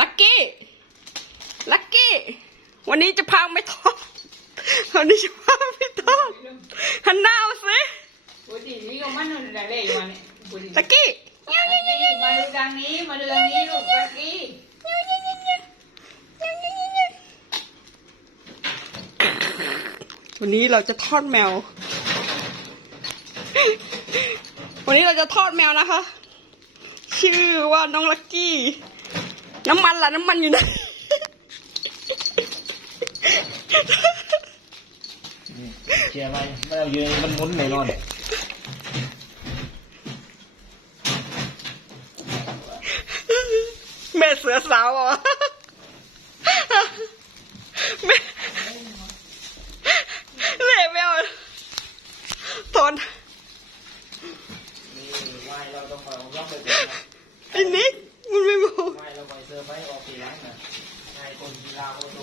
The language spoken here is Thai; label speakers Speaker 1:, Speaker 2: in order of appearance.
Speaker 1: ลักกี้ ลักกี้ วันนี้จะพาไม่ทอด วันนี้จะพาไม่ทอดหันหน้ามาสิ
Speaker 2: Putih, ni kau mana dah leh mana? Putih.
Speaker 1: ลักกี้
Speaker 2: Lagi, madu dang ni, madu dang ni lu lagi.
Speaker 1: วันนี้เราจะทอดแมว วันนี้เราจะทอดแมวนะคะ ชื่อว่าน้องลักกี้ น้ำมันล่ะน้ำมันอยู่ไหน
Speaker 3: เชียร์ไปไม่เอายืนมันหมุนแน่นอน
Speaker 1: แม่เสือสาวเหรอแม่เล่แมวทน
Speaker 3: นี่ไหวเราต้องคอยเอาล็อกไปก่อนนะ
Speaker 1: ไอ้นิกมันไม่บอก
Speaker 3: ไหว เซอร์ไพรส์ออกทีหลังนะนายคนกีฬาโอโต